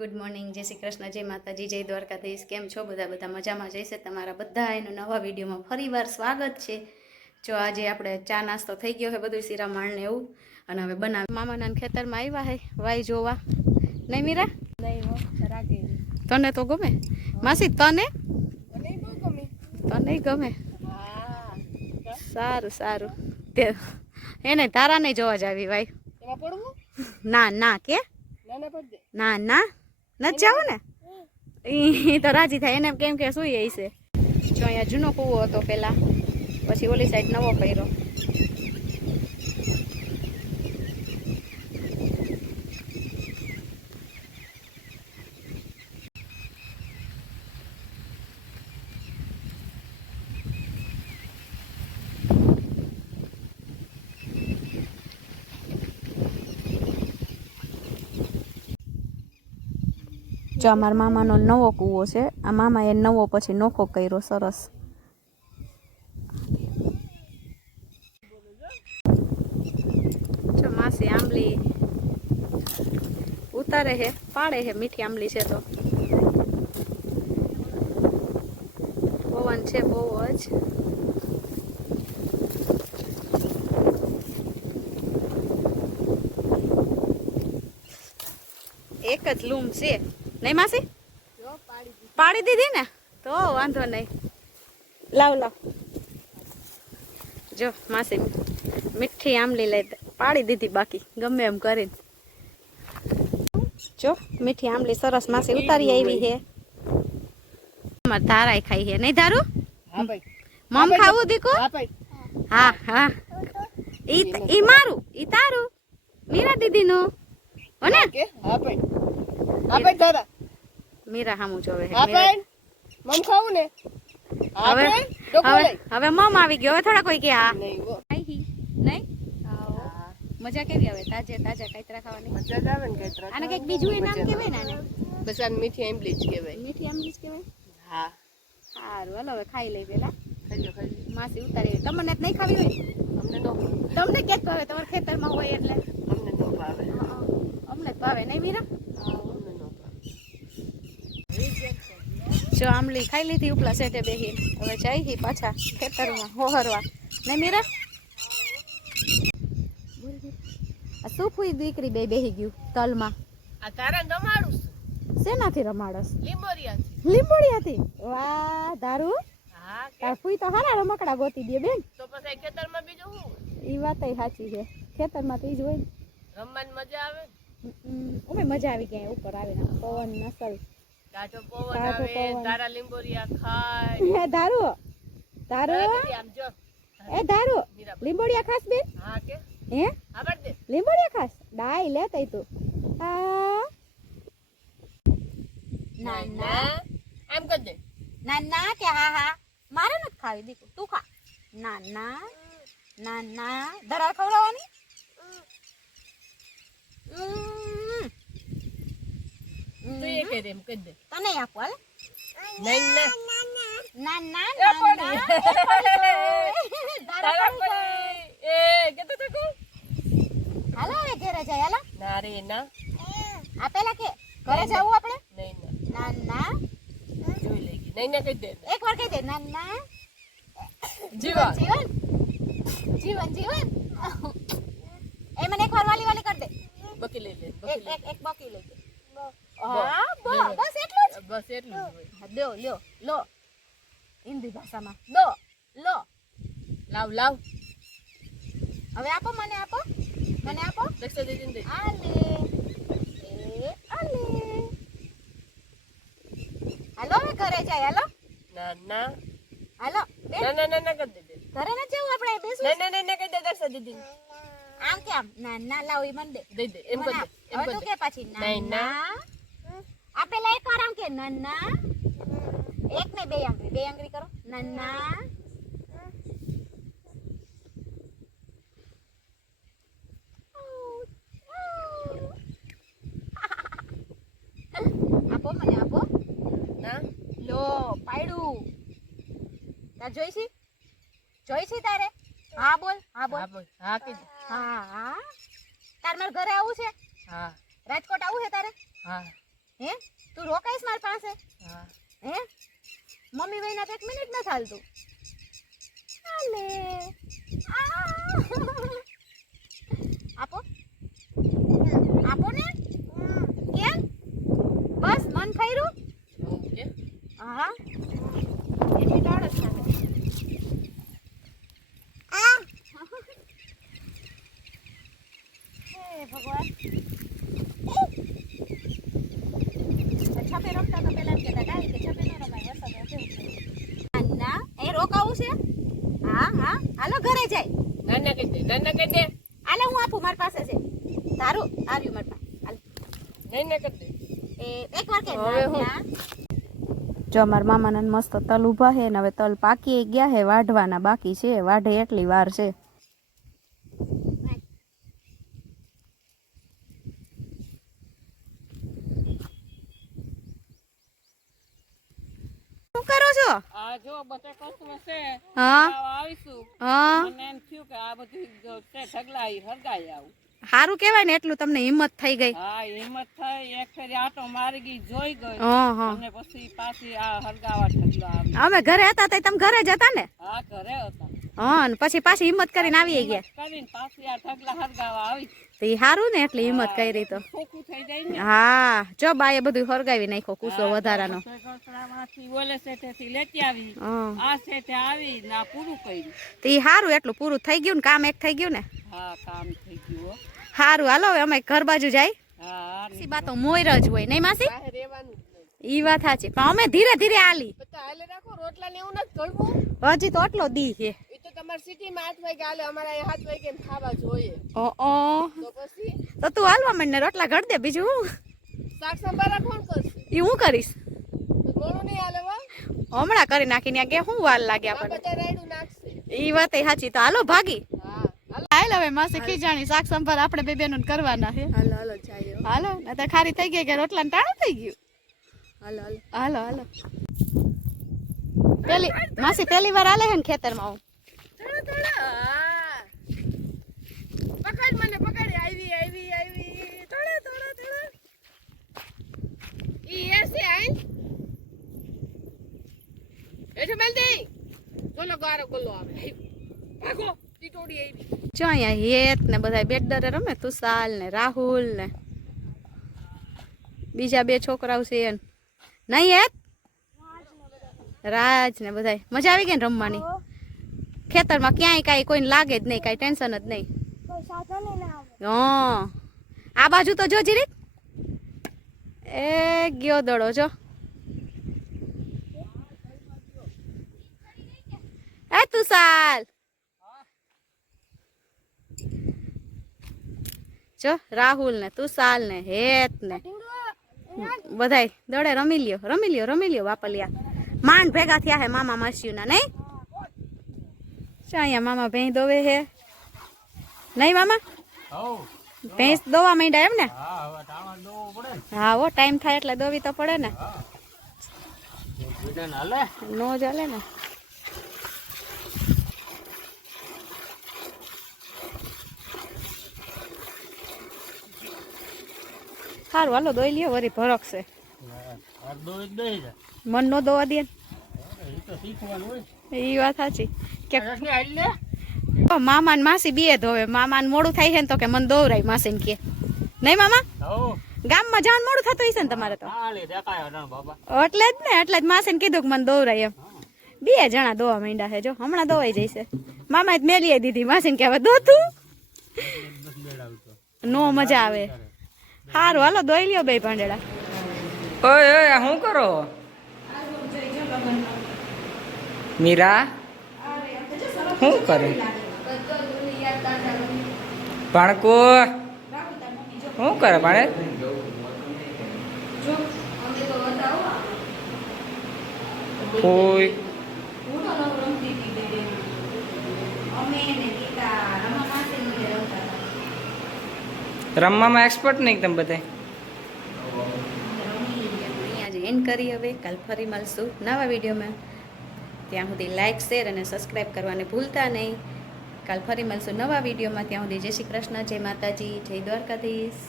Good morning, જય શ્રી કૃષ્ણ, જય માતાજી, જય દ્વારકાધીશ. કેમ છો બધા મજામાં જઈશે? તમારા બધા એનું નવા વિડીયોમાં ફરીવાર સ્વાગત છે. જો આજે આપણે ચા નાસ્તો થઈ ગયો છે બધું શીરામણ ને એવું, અને હવે બનાવી મામાના ખેતરમાં આવ્યા હે વાઈ જોવા. નહીં મીરા? તને તો ગમે માસી? તને તને ગમે? સારું સારું. તે એને તારા નહીં જોવા જ આવી ભાઈ. ના ના કે ના ના નથી જાવ ને, એ તો રાજી થાય એને કેમ કે સુઈ આવી છે. જો અહીંયા જૂનો કૂવો હતો પેલા, પછી ઓલી સાઈડ નવો કર્યો. જો અમારા મામાનો નવો કૂવો છે. આ મામાએ નવો પછી નોખો કર્યો સરસ. જો માસી આંબલી ઉતારે છે, પાડે છે. મીઠી આંબલી છે તો પવન છે બહુ જ. એક જ લૂમ છે નહીં માસી? પાડી દીધી ને તો વાંધો નહીં. લાવ લાવ. જો માસી મીઠી આંબલી લઈ પાડી દીધી, બાકી ગમે એમ કરીને. જો મીઠી આંબલી સરસ માસી ઉતારી આવી છે. અમારે ધારાય ખાઈ છે નહીં ધારું? મમ ખાવું દીકો? હા હા, ઈ મારું ઈ તારું મીરા દીદી નું ઓને. મીરા હામું જોવે છે. મમ ખાવું ને હવે હવે મમ આવી ગયો. હવે થોડા કોઈ કે હા નહીં. મજા કેવી આવે તાજે તાજા કાતરા ખાવાની? મજા આવે ને કાતરા. આને કઈક બીજું નામ કહેવાય ને આને? બસ આને મીઠી આંબલી જ કહેવાય. મીઠી આંબલી જ કહેવાય. હા સારું, હાલો હવે ખાઈ લઈ પેલા. ખાઈ લો ખાઈ લો. માસી ઉતારી. તમને જ નહીં ખાવી હોય? અમને નો તમને ક્યાંક ભાવે? તમારા ખેતરમાં હોય એટલે. અમને નો ભાવે. અમને જ ભાવે નહીં મીરા? અમને નો ભાવે. જો આંબલી ખાઈ લીધી ઉપલા સેટે બેહી. હવે જાય પાછા ખેતરમાં હોહરવા નહીં મીરા? આ શું ફૂઈ દીકરી બે બેહી ગયું તલમાં. આ તારા રમાડું શેનાથી રમાડસ? લીંબોરિયાથી. લીંબોડિયાથી? વાહ ધારું. હા તાર ફૂઈ તો હારા રમકડા ગોતી દે બેન. તો પછી ખેતરમાં બીજું શું ઈ વાતય સાચી છે. ખેતરમાં તો ઈ જ હોય. રમવાની મજા આવે. ઓમે મજા આવી ગયા ઉપર આવીને. પવન નસલ ટાઢો પવન આવે, તારા લીંબોરિયા ખાય. હે ધારું ધારું આમ જો. એ ધારું લીંબોડિયા ખાસ બેન? હા કે હે આવડ દે. લીંબોડિયા ખાસ? ડાઈ લે તઈ તું. આ ના ના આમ કર દે. ના ના કે હા હા મારે નથી ખાવી દીકુ, તું ખા. ના ના ના ના દરાર ખવડાવવાની? તું એ કે એમ કર દે. તને આપો હાલ. નહીં ના ના ના એ ના પડી. દરાર એ કેતો તો કો. હાલો હવે ઘરે જાય. હાલો ના રે ના. આ પેલા કે ઘરે જવું આપણે? નહીં ના ના ના જોઈ લઈ ગઈ. નહીં ના કહી દે. એક વાર કહી દે ના ના. જીવા જીવન જીવન જીવન. એ મને એક વાર વાલી વાલી કરી દે. બકી લઈ લે. એક એક એક બાકી લઈ દે. હા બસ એટલું જ. બસ એટલું જ હોય. હા, દો લ્યો લો હિન્દી ભાષામાં દો લો. લાવ લાવ. હવે આપો મને આપો મને આપો. દક્ષા દીદી દે. આલે એ આલે. હાલો હવે ઘરે જાય. હાલો ના ના હાલો બેન, ના ના ના કરી દે. ઘરે ન જવું આપણે બેસવું. ના ના ના કહી દે દક્ષા દીદી. આમ કેમ? ના ના લાવ ઈ મને દે. દે દે એમ કર દે. એમ હવે કર તું દે. કે પાછી ના નહીં, ના. ના. આ પેલા એક વાર આમ કે ના ના. એક ને બે આંગળી કરો. ના ના. આપો મને આપો. ના લો પાડ્યું. તાર જોઈશી તારે? હા બોલ. હા બોલ. હા બોલ. હા કે હા હા. તાર મારા ઘરે આવું છે? હા રાજકોટ આવું છે તારે? હા હે તું રોકાઈશ મારી પાસે હા હે મમ્મી વહીના તો 1 મિનિટ ન ચાલતું હાલે આપો આપો ને કેમ બસ મન ખૈરું ઓકે હા એટલી લાડસ ખાતે હે ભગવાન છપે રમતા તો પેલા એમ કહેતા ગાય કે છપે ન રમાય વરસાદ કેવું છે ના એ રોકાવું છે હા હા હાલો ઘરે જાય નાના કહી દે આલે હું આપું મારી પાસે છે તારું આવ્યું મારી પાસે હાલ નાના કરી દે એ એકવાર કે હવે હું? જો અમારા મામાના મસ્ત તલ ઊભા છે ને હવે તલ પાકી ગયા છે વાઢવાના બાકી છે વાઢે એટલી વાર છે શું કરો છો આ જો બધા કસમાં છે હા આવીશું હા મને એમ થયું કે આ બધું જો છે ઢગલાઈ હરગાઈ આવું સારું કેવાય ને એટલું તમને હિંમત થઈ ગઈ હા હિંમત થઈ એક ફેરી આટો મારી ગઈ જોઈ ગઈ હા હા અને પછી પાછી આ હરગાવા ઢગલો આવી અમે ઘરે હતા તો તમે ઘરે જ હતા ને હા ઘરે હતા હા ને પછી પાછી હિંમત કરીને આવી ગયા કરીને પાછી આ ઢગલા હરગાવા આવી તો ઈ સારું ને એટલી હિંમત કરી તો ખોખું થઈ જાય ને હા જો બાએ બધું હરગાવી નાખ્યો કુસો વધારાનો માંથી ઓલે સેટેથી લેતી આવી હા આ સેટે આવી ના પૂરું કર્યું તો ઈ સારું એટલું પૂરું થઈ ગયું ને કામ એક થઈ ગયું ને હા કામ થઈ ગયું હો. સારું હાલો હવે અમે ઘર બાજુ જાય હા માસી બા તો મોર જ હોય નહીં માસી બહાર રહેવાનું જ નહીં ઈ વાત સાચી પણ અમે ધીરે ધીરે આલી બધા હાલે રાખો રોટલા ને એવું નથી ગળવું હજી તો એટલો દી છે એ તો તમારી સિટીમાં 8 વાગે હાલે અમારા અહીંયા 7 વાગે ખાવા જોઈએ ઓ તો પછી તો તું હાલવા માંડ ને રોટલા ઘડ દે બીજું હું શાક સંભારા કોણ કરશે ઈ હું કરીશ તો મોડું નહીં હાલે વા હમણાં કરી નાખી ને કે શું વાર લાગે આ આપણને બધા રાયડું નાખશે ઈ વાત સાચી તો હાલો ભાગી હા હાલ હવે માસી ખીજાણી શાક સંભાર આપણે બે બેનું કરવાના છે હાલો હાલો જાય હાલો ને તો ખારી થઈ ગઈ કે રોટલા ને ટાણું થઈ ગયું હાલો હાલો હાલો હાલો પેલી માસી પહેલી વાર આલે હે ને ખેતરમાં હું થોડા થોડા પકડ મને પકડ આવી થોડા થોડા ઈ એસે આઈ એઠે મેલ દે ગોલો ગારો ગોલો આવે ભાગો ટીટોડી આવી જો અહીંયા હેત ને બધા બેટદરે રમે તુષાલ ને રાહુલ ને બીજા 2 છોકરાઓ છે એને નહીં હેત રાજ ને બધા મજા આવી ગઈ ને રમવાની ખેતરમાં ક્યાંય કાંઈ કોઈને લાગે જ નહીં કાંઈ ટેન્શન જ નહીં હા આ બાજુ તો જો જીરીક એ ગયો દડો જો એ તુષાલ જો રાહુલ ને તુષાલ ને હેત ને બધાય દડે રમી લ્યો વાપલિયા માંડ ભેગા થયા હે મામા માસીના નહીં અહીંયા મામા ભેંસ દોવે હે નહીં મામા ભેંસ દોવા માંડ્યા એમ ને હા હો ટાઈમ થાય એટલે દોવી તો પડે ને નો ચાલે ને સારું હાલો દોઈ લ્યો વરી ભરક છે મન નો દોવા દે એ વાત સાચી કે મામા ને માસી બે ધોવે મામા ને મોડું થાય છે ને તો કે મને દોવરાય માસી ને કે નહીં મામા ગામમાં જવાનું મોડું થતું હશે ને તમારે તો એટલે જ માસી ને કીધું કે મને દોવરાય એમ 2 જણા દોવા માંડ્યા છે જો હમણાં દોવાઈ જઈશે મામા જ મેલી દીધી માસી ને કે હવે દોતું નો મજા આવે સારું હાલો દોઈ લ્યો 2 ભાંડેડા ઓય ઓય શું કરો મીરા શું કરે પાણકો શું કરે પાણે કોઈ રમવામાં એક્સપર્ટ નહીં તમે બધા એન્ડ કરી હવે કાલ ફરી મળશું નવા વિડીયોમાં ત્યાં સુધી લાઇક શેર અને સબસ્ક્રાઈબ કરવાને ભૂલતા નહીં કાલ ફરી મળશું નવા વિડીયોમાં ત્યાં સુધી જય શ્રી કૃષ્ણ જય માતાજી જય દ્વારકાધીશ